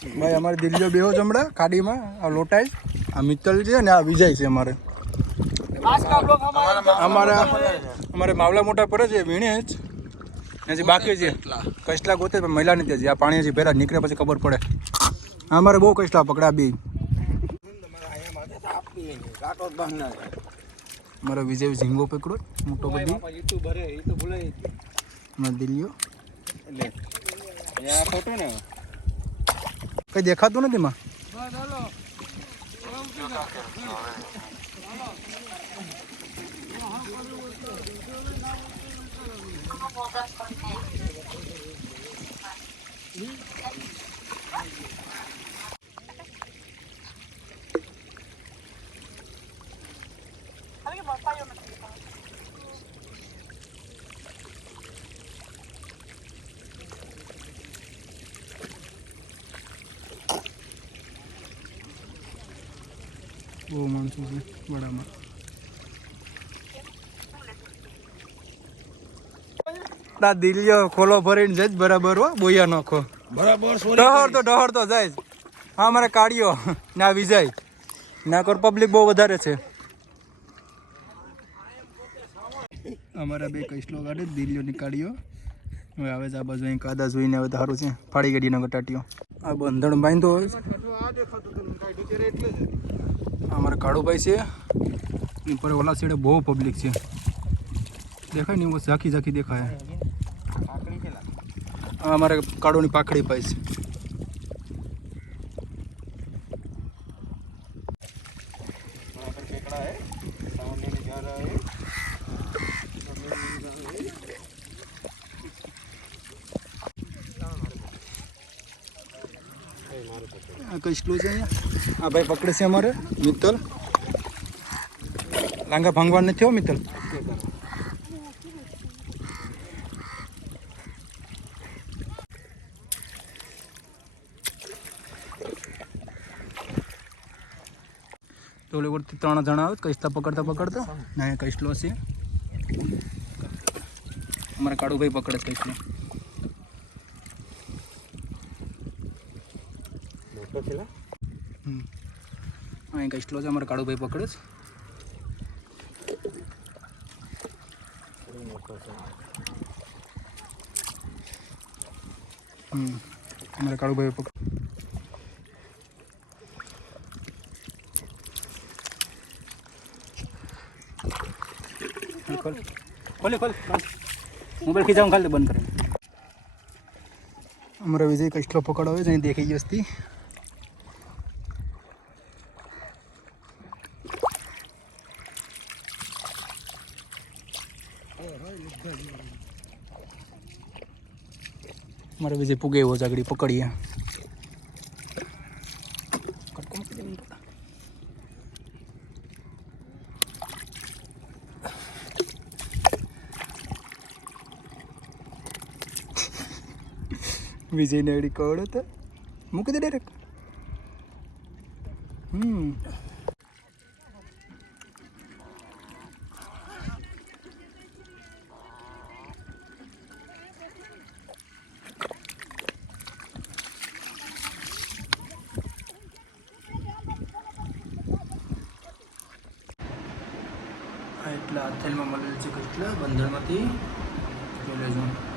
ભાઈ અમારે દિલ્હીઓ બેહો જમડા ગાડીમાં આ લોટાઈ આ મિત્તલ છે ને આ વિજય છે અમારે અમારે માવલા મોટા પડે છે વીણે જ હજી બાકી છે કચલા ગોતે પણ મહિલા નથી હજી આ પાણી હજી ભેરા નીકળે પછી ખબર પડે અમારે બહુ કચલા પકડા બી મારો વિજય ઝીંગો પકડો મોટો બધી દિલ્હીઓ કઈ દેખાતું નથી માં બહુ માણસો છે વડામાં દિલ્હીઓ ખોલો ભરીને જાય બરાબર હો બોયા નોખો બરાબર ડહર તો જાય હા અમારે કાઢ્યો ના વિજય ના કર પબ્લિક બહુ વધારે છે અમારા બે કઈસલો ગાડી દિલ્હીઓની કાઢ્યો હવે આવે છે આ બાજુ અહીં કાદા જોઈને હવે સારું છે ફાડી ગાડીનો કટાટીઓ આ બંધણ બાંધો હોય અમારે કાળુભાઈ છે પર ઓલા સાઈડે બહુ પબ્લિક છે દેખાય ને બસ ઝાંખી ઝાંખી દેખાય અમારે કાળુની પાખડી પાઈ છે કઈ સ્લો છે અહીંયા આ ભાઈ પકડે છે અમારે મિત્તલ લાંગા ભાંગવા નથી હો મિત્તલ તો ઓલી વખતે 3 જણા આવે કઈસ્તા પકડતા ના અહીંયા કઈસ્લો છે અમારે કાળુભાઈ પકડે કઈસ્લો અહીં કઈસ્લો છે અમારે કાળુભાઈ પકડે છે અમારે કાળુભાઈ પકડ खोल मोबाइल खींचाऊँ खाली बंद करें हमारा विजय कष्टलो पकड़ा हुआ जहीं देखी जस्ती हमारे विजय पुगे वो जागड़ी पकड़िए विजय ने अड़ी कवड़ था मुक दे डायरेक्ट એટલા થેલમાં મળેલ છે કેટલા બંધણમાંથી જોઈ લેજો